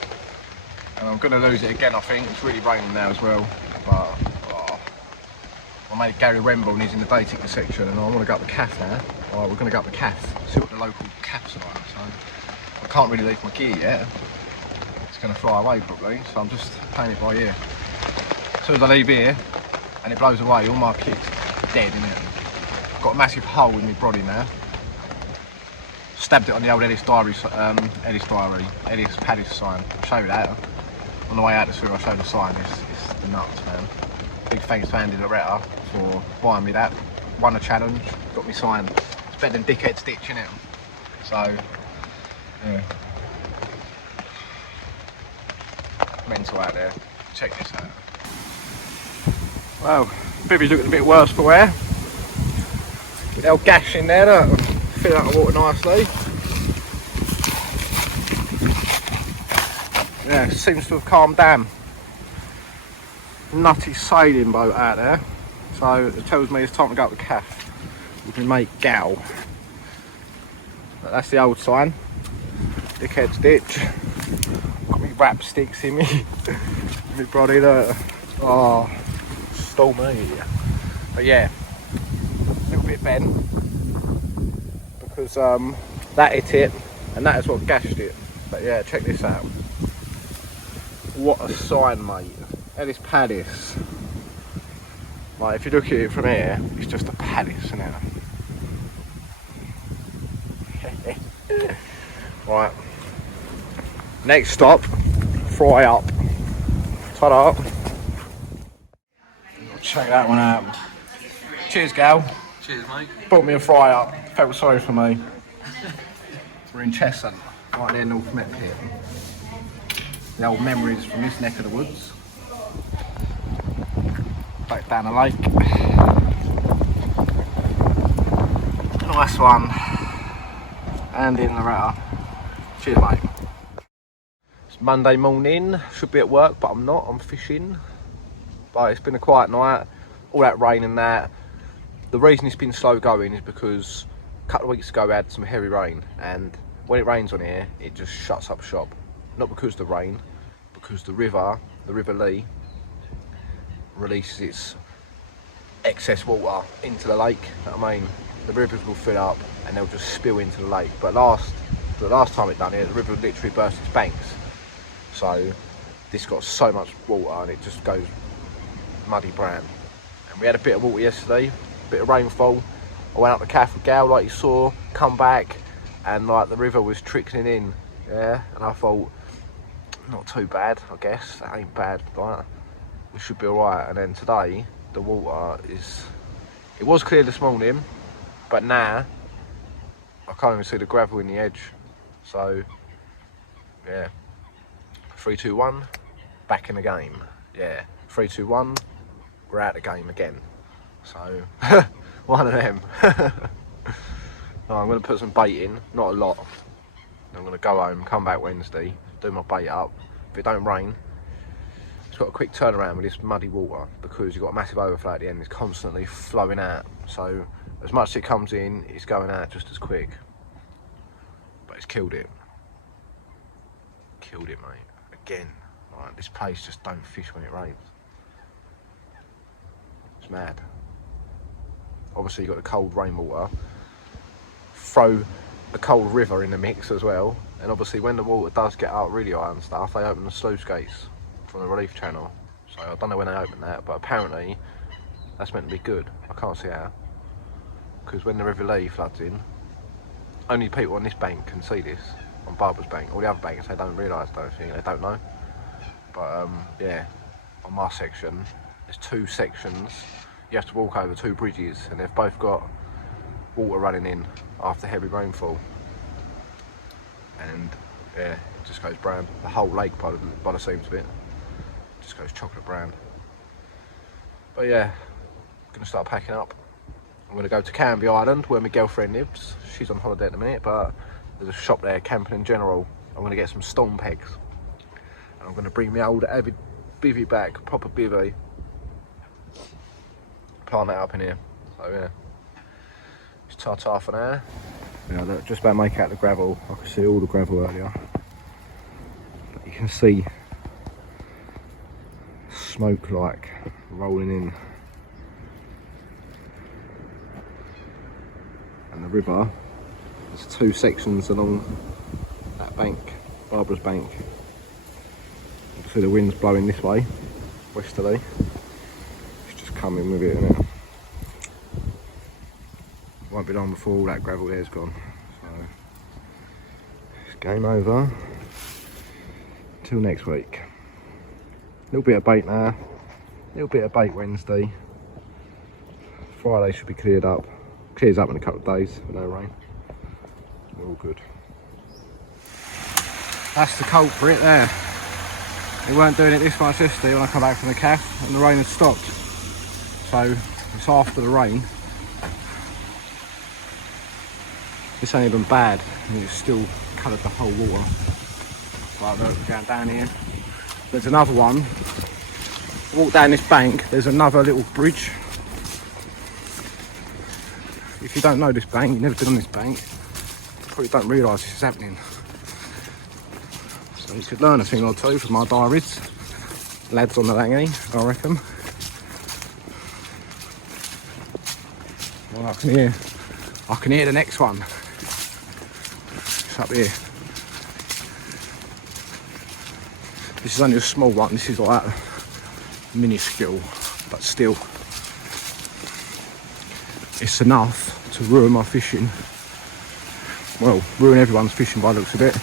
and I'm going to lose it again, I think. It's really raining now as well, but my mate Gary Wemble, and he's in the day ticker section, and I want to go up the calf now. Alright, we're going to go up the calf, see what the local calfs are like. So I can't really leave my gear yet. It's going to fly away probably, so I'm just playing it by ear. As soon as I leave here and it blows away, all my kit's dead, innit? Got a massive hole in my body now. Stabbed it on the old Ellis Diary, Ellis Paddy's sign. I'll show you that. On the way out the sewer, I'll show you the sign. It's the nuts, man. Big thanks to Andy Loretta for buying me that. Won a challenge, got me signed. It's better than Dickhead Stitch, innit? So, yeah. Mental out there. Check this out. Well, bivvy's looking a bit worse for wear. With the old gash in there, look. Fill out the water nicely. Yeah, seems to have calmed down. Nutty sailing boat out there. So it tells me it's time to go up the calf with my mate Gal. But that's the old sign. Dickhead Stitch. Got me wrap sticks in me. My body, look. Oh, stole me. But yeah, a little bit bent because that hit it, and that is what gashed it. But yeah, check this out. What a sign, mate. Ellis Paddy's. Like, if you look at it from here, it's just a Paddy's, isn't it? Right. Next stop, fry up. Ta-da. Check that one out. Cheers, gal. Cheers, mate. Bought me a fry up. Felt sorry for me. We're in Cheshunt, right near North Met Pit. The old memories from this neck of the woods. Back down the lake. Nice one. And in the Loretta. Cheers, mate. It's Monday morning. Should be at work, but I'm not. I'm fishing. But it's been a quiet night. All that rain and that. The reason it's been slow going is because a couple of weeks ago we had some heavy rain, and when it rains on here, it just shuts up shop. Not because of the rain, because the River Lee, releases its excess water into the lake. You know what I mean? The rivers will fill up and they'll just spill into the lake. But the last time it done it, the river literally burst its banks. So this got so much water and it just goes muddy brown. And we had a bit of water yesterday, a bit of rainfall. I went up the calf with Gal like you saw, come back, and like the river was trickling in, yeah. And I thought, not too bad, I guess. That ain't bad, right? We should be alright. And then today, the water it was clear this morning, but now I can't even see the gravel in the edge. So yeah, 3, 2, 1, back in the game. Yeah, 3, 2, 1, we're out of the game again. So one of them. I'm going to put some bait in, not a lot. I'm going to go home, come back Wednesday, do my bait up. If it don't rain, it's got a quick turnaround with this muddy water because you've got a massive overflow at the end. It's constantly flowing out. So as much as it comes in, it's going out just as quick. But it's killed it. Killed it, mate. Again. Right, this place just don't fish when it rains. It's mad. Obviously you've got the cold rainwater. Throw a cold river in the mix as well. And obviously when the water does get up really high and stuff, they open the sluice gates from the relief channel. So I don't know when they open that, but apparently that's meant to be good. I can't see how. Because when the River Lee floods in, only people on this bank can see this. On Barbara's bank, all the other banks, they don't realise, don't think, they don't know. But yeah, on my section, there's 2 sections. You have to walk over 2 bridges, and they've both got water running in after heavy rainfall. And yeah, it just goes brown. The whole lake, by the seams of it, just goes chocolate brown. But yeah, I'm gonna start packing up. I'm gonna go to Canby Island where my girlfriend lives. She's on holiday at the minute, but there's a shop there, Camping in General. I'm gonna get some stone pegs. And I'm gonna bring my old avid bivvy back, proper bivvy. Plant that up in here. So yeah, it's ta-ta for now. Yeah, look, just about to make out the gravel. I could see all the gravel earlier. But you can see smoke like rolling in. And the river, there's 2 sections along that bank, Barbara's bank. Obviously the wind's blowing this way, westerly. It's just coming with it, innit? Won't be long before all that gravel there's gone. So it's game over. Till next week. Little bit of bait now. Little bit of bait Wednesday. Friday should be cleared up. Clears up in a couple of days with no rain. We're all good. That's the culprit there. They weren't doing it this much yesterday when I come back from the calf and the rain had stopped. So it's after the rain. This ain't even bad, and it's still coloured the whole water. Right, look, we're going down here. There's another one. Walk down this bank, there's another little bridge. If you don't know this bank, you've never been on this bank, you probably don't realise this is happening. So you could learn a thing or two from my diaries. Lads on the Langy, I reckon. Well, I can hear the next one. It's up here. This is only a small one, this is like minuscule, but still. It's enough to ruin my fishing. well, ruin everyone's fishing by the looks of it.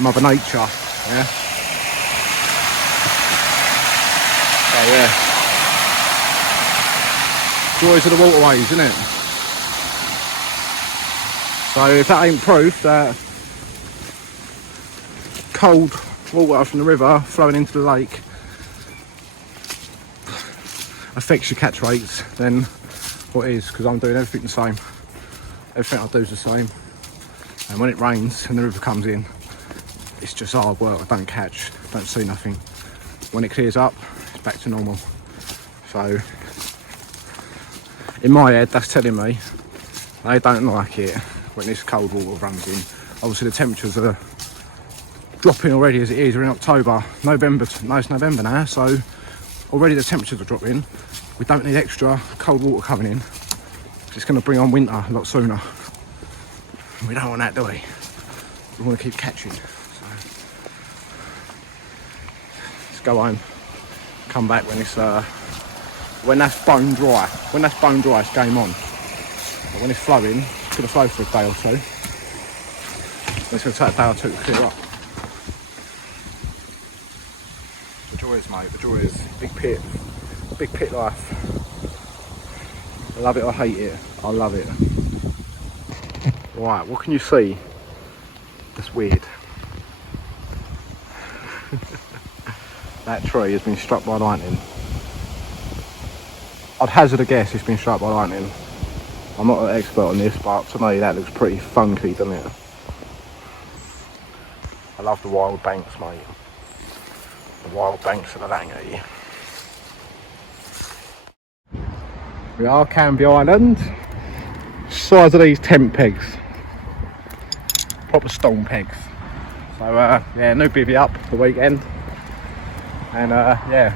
Mother Nature, yeah. So yeah, joys of the waterways, isn't it? So if that ain't proof that cold water from the river flowing into the lake affects your catch rates, then what is? Because I'm doing everything the same. Everything I do is the same. And when it rains and the river comes in, it's just hard work. I don't catch, don't see nothing. When it clears up, it's back to normal. So in my head, that's telling me they don't like it when this cold water runs in. Obviously the temperatures are dropping already as it is. We're in October, November, no, it's November now, so already the temperatures are dropping. We don't need extra cold water coming in. It's going to bring on winter a lot sooner. We don't want that, do we? We want to keep catching. So let's go home, come back when it's when that's bone dry. When that's bone dry, it's game on. But when it's flowing, it's going to flow for a day or two. It's going to take a day or two to clear up. The joys, mate, the joys. Big pit life. I love it or hate it. I love it. Right, what can you see? That's weird. That tree has been struck by lightning. I'd hazard a guess it's been struck by lightning. I'm not an expert on this, but to me that looks pretty funky, doesn't it? I love the wild banks, mate. The wild banks of the Langley. We are Canby Island. Size of these tent pegs. Proper stone pegs. So yeah, new bivvy up the weekend. And yeah,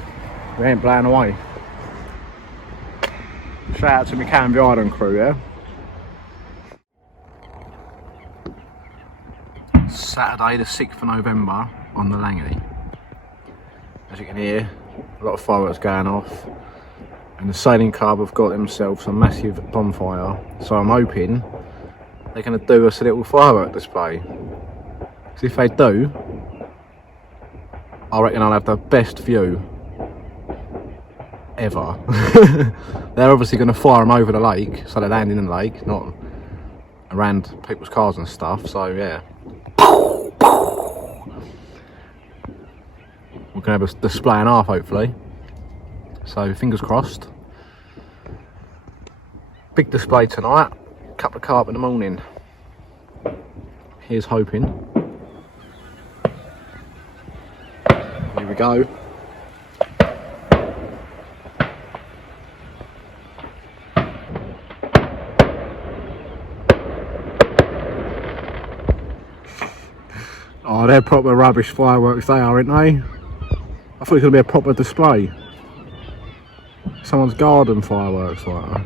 we ain't blowing away. Shout out to my Canby Island crew, yeah? Saturday the 6th of November on the Langley. As you can hear, a lot of fireworks going off. And the sailing club have got themselves a massive bonfire. So I'm hoping they're going to do us a little firework display. Because if they do, I reckon I'll have the best view ever. They're obviously going to fire them over the lake, so they land in the lake, not around people's cars and stuff. So yeah, we're going to have a display and a half hopefully. So fingers crossed. Big display tonight. Couple of carp in the morning. Here's hoping. Here we go. Oh, they're proper rubbish fireworks, they are, aren't they? I thought it was going to be a proper display. Someone's garden fireworks like that.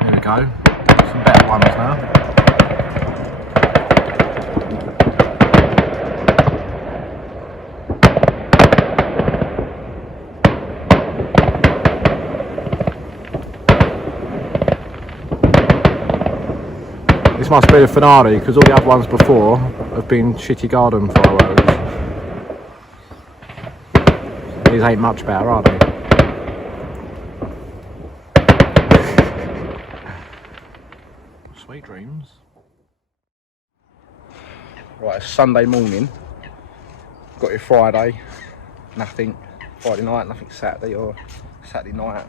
There we go. Some better ones now. This must be the finale because all the other ones before have been shitty garden fireworks. These ain't much better, are they? Sweet dreams. Right, it's Sunday morning. Got here Friday. Nothing. Friday night, nothing Saturday or Saturday night.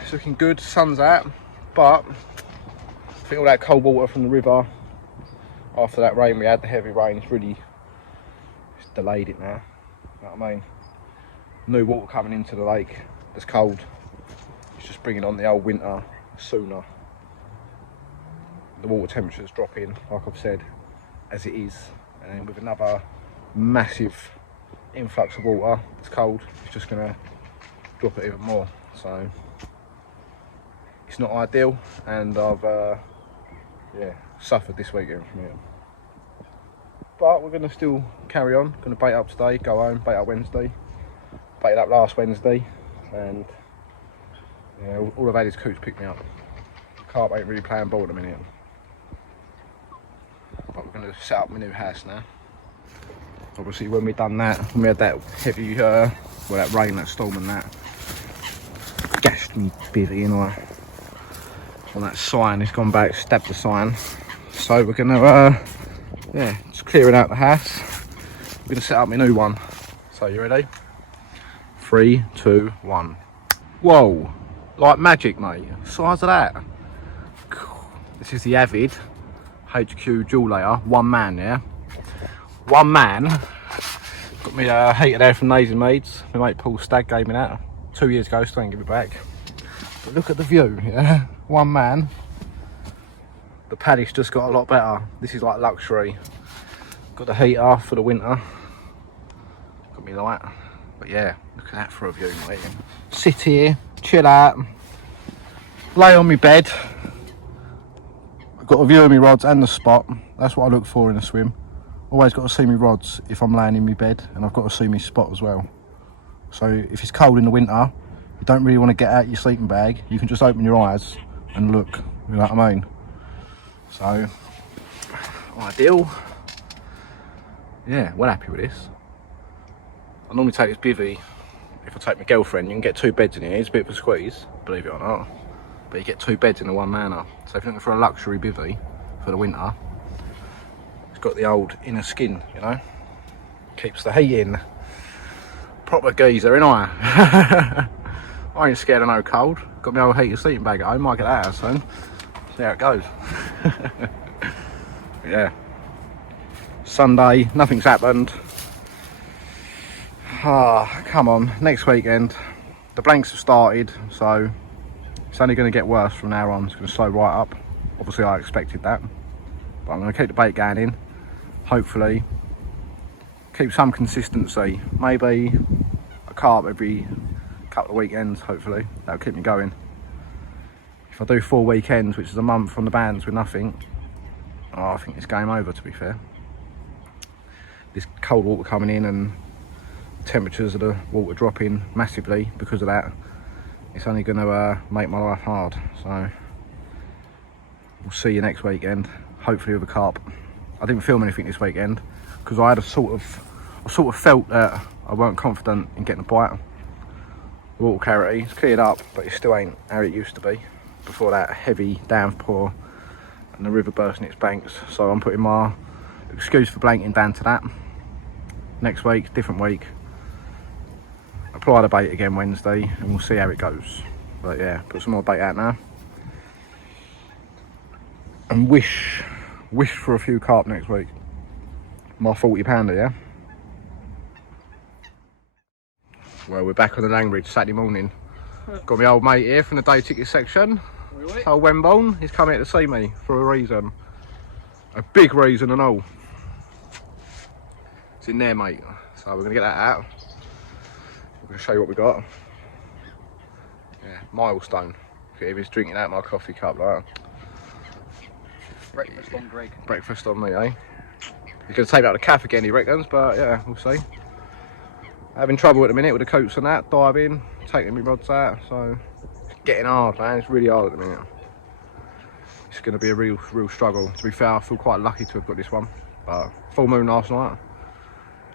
It's looking good, sun's out, but I think all that cold water from the river after that rain we had, the heavy rain, it's really delayed it now. You know what I mean? New water coming into the lake that's cold. It's just bringing on the old winter sooner. The water temperature's dropping, like I've said, as it is. And then with another massive influx of water that's cold, it's just going to drop it even more. So it's not ideal, and I've yeah, suffered this weekend from it. But we're going to still carry on. Going to bait up today, go home, bait up Wednesday. Baited up last Wednesday, and yeah, all I've had is coots pick me up. Carp ain't really playing ball at the minute. But we're going to set up my new house now. Obviously when we done that, when we had that heavy, well, that rain, that storm and that, gashed me bivvy, you know. On that sign, it's gone back, stabbed the sign. So we're going to, yeah, just clearing out the house. We're going to set up my new one. So you ready? 3, 2, 1. Whoa, like magic, mate. Size of that. This is the Avid HQ dual layer, one man, yeah. One man. Got me a heater there from Nays and Meads. My mate Paul Stagg gave me that 2 years ago, still ain't give it back. But look at the view, yeah. One man. The paddock's just got a lot better. This is like luxury. Got the heater for the winter. Got me light. But yeah, look at that for a view, mate. Sit here, chill out, lay on my bed. I've got a view of my rods and the spot. That's what I look for in a swim. Always got to see my rods if I'm laying in my bed, and I've got to see my spot as well. So if it's cold in the winter, you don't really want to get out your sleeping bag. You can just open your eyes and look, you know what I mean? So, ideal. Yeah, well happy with this. I normally take this bivvy. If I take my girlfriend, you can get 2 beds in here. It's a bit of a squeeze, believe it or not. But you get 2 beds in the one manor. So if you're looking for a luxury bivvy for the winter, it's got the old inner skin, you know. Keeps the heat in. Proper geezer, ain't I? I ain't scared of no cold. Got my old heated sleeping bag at home. Might get that out soon. See how it goes. Yeah. Sunday, nothing's happened. Ah, come on, next weekend. The blanks have started, so it's only going to get worse from now on. It's going to slow right up. Obviously I expected that, but I'm going to keep the bait going in. Hopefully keep some consistency, maybe a carp every couple of weekends. Hopefully that'll keep me going. If I do 4 weekends, which is a month on the bands with nothing, oh, I think it's game over, to be fair. This cold water coming in and temperatures of the water dropping massively because of that, it's only going to make my life hard. So we'll see you next weekend, hopefully with a carp. I didn't film anything this weekend because I had I sort of felt that I weren't confident in getting a bite. The water clarity, it's cleared up, but it still ain't how it used to be before that heavy downpour and the river bursting its banks. So I'm putting my excuse for blanking down to that. Next week, different week. Apply the bait again Wednesday and we'll see how it goes. But yeah, put some more bait out now. And wish for a few carp next week. My 40 pounder, yeah? Well, we're back on the Langbridge Saturday morning. Got my old mate here from the day ticket section. Old Wembone, he's come here to see me for a reason. A big reason and all. It's in there, mate. So we're gonna get that out. We're gonna show you what we got. Yeah, milestone. If he's drinking out my coffee cup like that. Breakfast on Greg. Breakfast on me, eh? He's gonna take out the calf again, he reckons, but yeah, we'll see. Having trouble at the minute with the coats and that, diving, taking my rods out, so it's getting hard, man. It's really hard at the minute. It's gonna be a real struggle. To be fair, I feel quite lucky to have got this one. But full moon last night.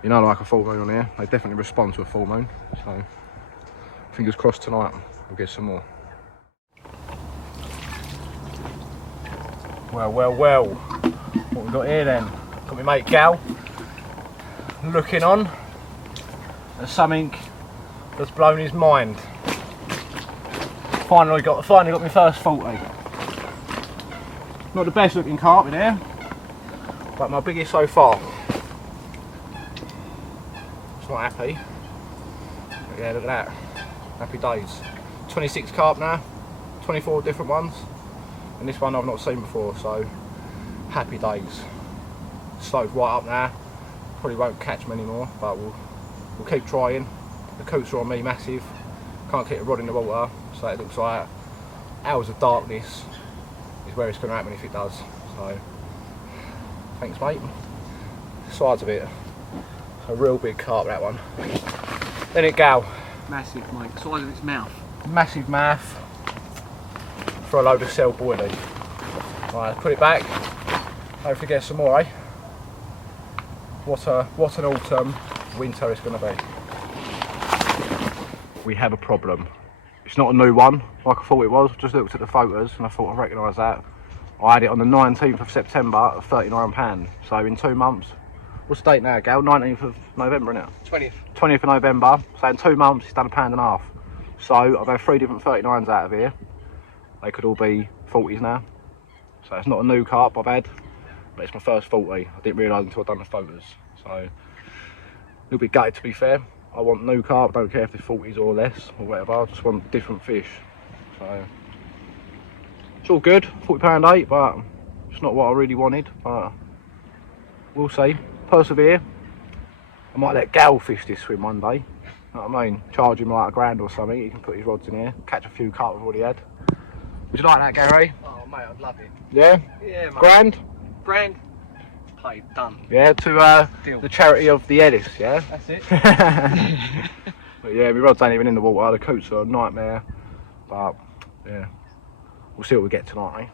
You know, like a full moon on here, they definitely respond to a full moon. So fingers crossed tonight we'll get some more. Well, what we got here then? Got my mate Gal looking on at something that's blown his mind. Finally got my first 40. Not the best looking carp in here, but my biggest so far. It's not happy. But yeah, look at that. Happy days. 26 carp now, 24 different ones. And this one I've not seen before, so happy days. Slowed right up now. Probably won't catch many more, but we'll keep trying. The coats are on me massive. Can't keep a rod in the water, so it looks like hours of darkness is where it's going to happen if it does. So, thanks mate. Sides of it, a real big carp that one. Then it gal. Massive, mate. Size of its mouth. Massive mouth for a load of cell boilie. Right, put it back. Hopefully get some more, eh? What an autumn, winter it's going to be. We have a problem. It's not a new one, like I thought it was. Just looked at the photos and I thought I recognise that. I had it on the 19th of September at £39. So in 2 months, what's the date now, Gal? 19th of November, isn't it? 20th. 20th of November. So in 2 months, it's done £1.50. So I've had 3 different 39s out of here. They could all be 40s now. So it's not a new carp I've had, but it's my first 40. I didn't realise until I'd done the photos. So a little bit gutted, to be fair. I want new carp, I don't care if they're 40s or less or whatever, I just want different fish. So it's all good, £40.8, but it's not what I really wanted, but we'll see. Persevere. I might let Gal fish this swim one day. You know what I mean? Charge him like £1 or something, he can put his rods in here, catch a few carp I've already had. Would you like that, Gary? Oh, mate, I'd love it. Yeah? Yeah, mate. Grand? Paid, done. Yeah, to the charity of the Ellis, yeah? That's it. But yeah, my rods ain't even in the water, the coats are a nightmare. But yeah, we'll see what we get tonight,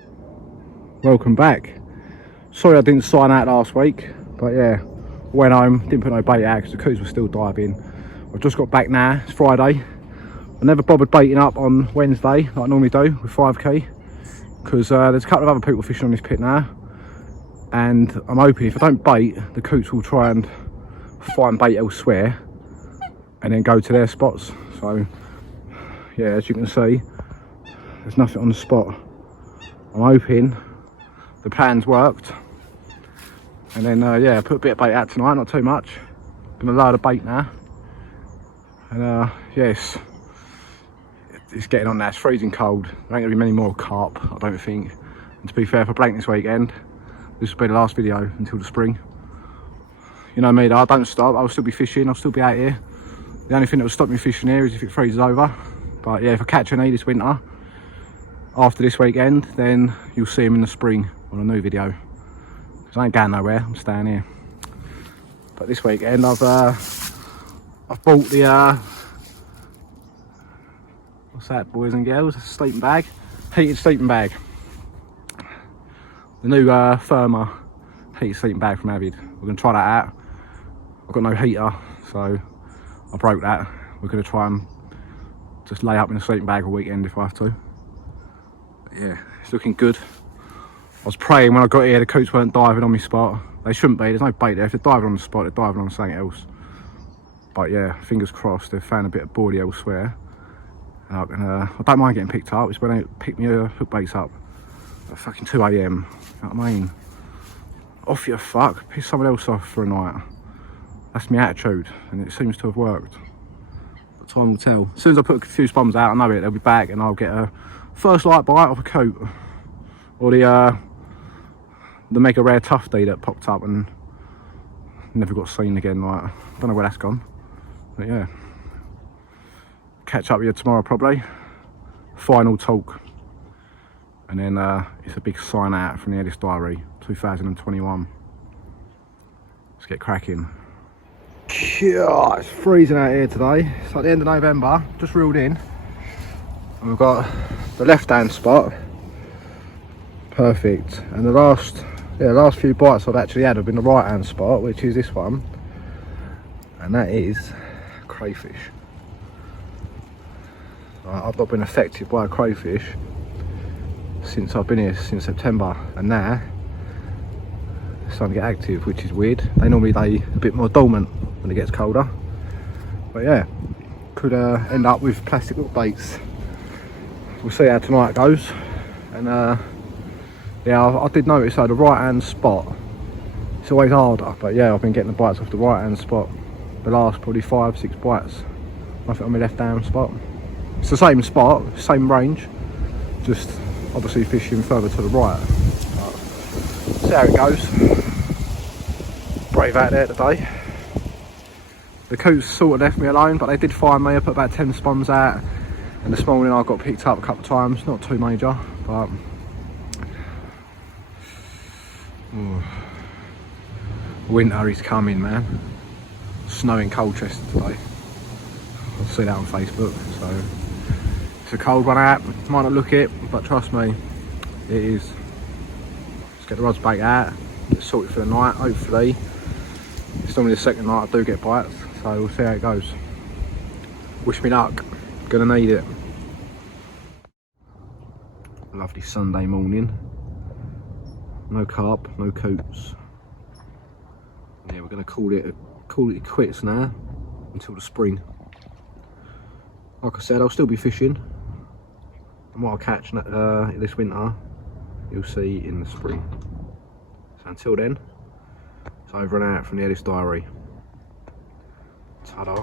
eh? Welcome back. Sorry I didn't sign out last week, but yeah, went home, didn't put no bait out because the coats were still diving. I've just got back now, it's Friday. I never bothered baiting up on Wednesday like I normally do with 5k because there's a couple of other people fishing on this pit now. And I'm hoping if I don't bait, the coots will try and find bait elsewhere and then go to their spots. So yeah, as you can see, there's nothing on the spot. I'm hoping the plan's worked. And then yeah, put a bit of bait out tonight, not too much. Gonna load the bait now. And yes, it's getting on now, it's freezing cold. There ain't gonna be many more carp, I don't think. And to be fair, for blank this weekend, this will be the last video until the spring. You know me though, I don't stop, I'll still be fishing, I'll still be out here. The only thing that will stop me fishing here is if it freezes over. But yeah, if I catch any this winter, after this weekend, then you'll see them in the spring on a new video. Because I ain't going nowhere, I'm staying here. But this weekend I've bought the, what's that boys and girls, a sleeping bag, heated sleeping bag. The new firmer heated sleeping bag from Avid. We're going to try that out. I've got no heater, so I broke that. We're going to try and just lay up in a sleeping bag all weekend if I have to. But yeah, it's looking good. I was praying when I got here the coots weren't diving on my spot. They shouldn't be, there's no bait there. If they're diving on the spot, they're diving on something else. But yeah, fingers crossed, they've found a bit of body elsewhere. And I don't mind getting picked up, it's when they pick me hook baits up at fucking 2 AM. You know what I mean? Off your fuck, piss someone else off for a night. That's my attitude, and it seems to have worked. But time will tell. As soon as I put a few spums out, I know it, they'll be back, and I'll get a first light bite off a coat. Or the mega rare tufty that popped up and never got seen again. Like, don't know where that's gone. But yeah, catch up with you tomorrow probably. Final talk. And then it's a big sign out from the Ellis Diary 2021. Let's get cracking. God, it's freezing out here today. It's like the end of November, just reeled in. And we've got the left hand spot. Perfect. And the last few bites I've actually had have been the right hand spot, which is this one. And that is crayfish. I've not been affected by a crayfish since I've been here, since September, and now it's starting to get active, which is weird. They normally lay a bit more dormant when it gets colder, but yeah, could end up with plastic little baits. We'll see how tonight goes. And yeah, I did notice though, the right hand spot, it's always harder, but yeah, I've been getting the bites off the right hand spot the last probably 5-6 bites. Nothing on my left hand spot. It's the same spot, same range, just obviously fishing further to the right. But see how it goes. Brave out there today. The coots sort of left me alone, but they did find me. I put about 10 spums out And this morning I got picked up a couple of times, not too major, but winter is coming, man. Snowing Colchester today. I'll see that on Facebook. So it's a cold one out. Might not look it, but trust me, it is. Let's get the rods back out, get sorted for the night. Hopefully, it's normally the second night I do get bites, so we'll see how it goes. Wish me luck. Gonna need it. Lovely Sunday morning. No carp, no coots. Yeah, we're gonna call it quits now until the spring. Like I said, I'll still be fishing, and what I'll catch this winter, you'll see in the spring. So until then, it's over and out from the Ellis Diary. Ta-da.